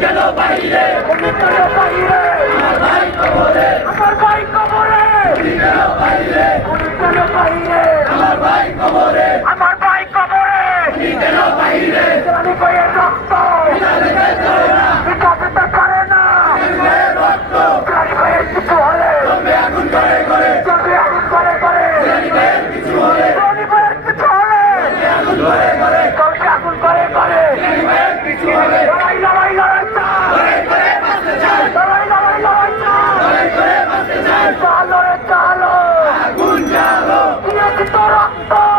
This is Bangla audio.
কেন বাইরে আমার ভাই কবরে আমার ভাই কবরে আমার ভাই কবরে কেন বাইরে রক্ত পিতা করে না রক্ত কিছু হলে আগুন করে কিছু হলে আগুন করে কিছু হলে লড়াই চালো আগুন চালো রক্ত